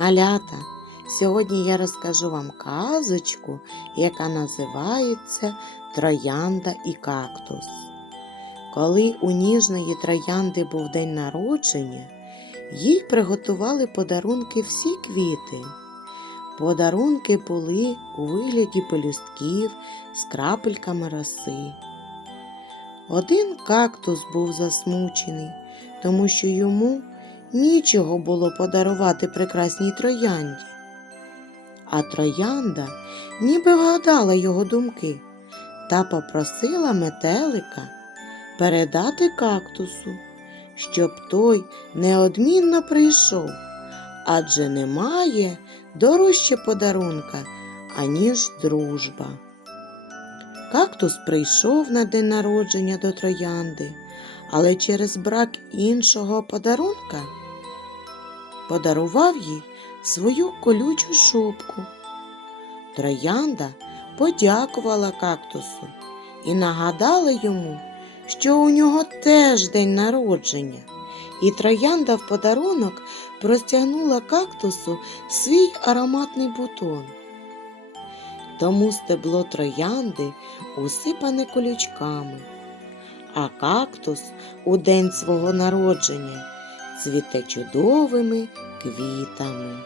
Малята, сьогодні я розкажу вам казочку, яка називається Троянда і кактус. Коли у ніжної троянди був день народження, їй приготували подарунки всі квіти. Подарунки були у вигляді пелюстків з крапельками роси. Один кактус був засмучений, тому що йому нічого було подарувати прекрасній троянді. А троянда ніби вгадала його думки та попросила метелика передати кактусу, щоб той неодмінно прийшов, адже немає дорожче подарунка, аніж дружба. Кактус прийшов на день народження до троянди, але через брак іншого подарунка подарував їй свою колючу шубку. Троянда подякувала кактусу і нагадала йому, що у нього теж день народження, і троянда в подарунок простягнула кактусу свій ароматний бутон. Тому стебло троянди усипане колючками, а кактус у день свого народження цвіте чудовими квітами.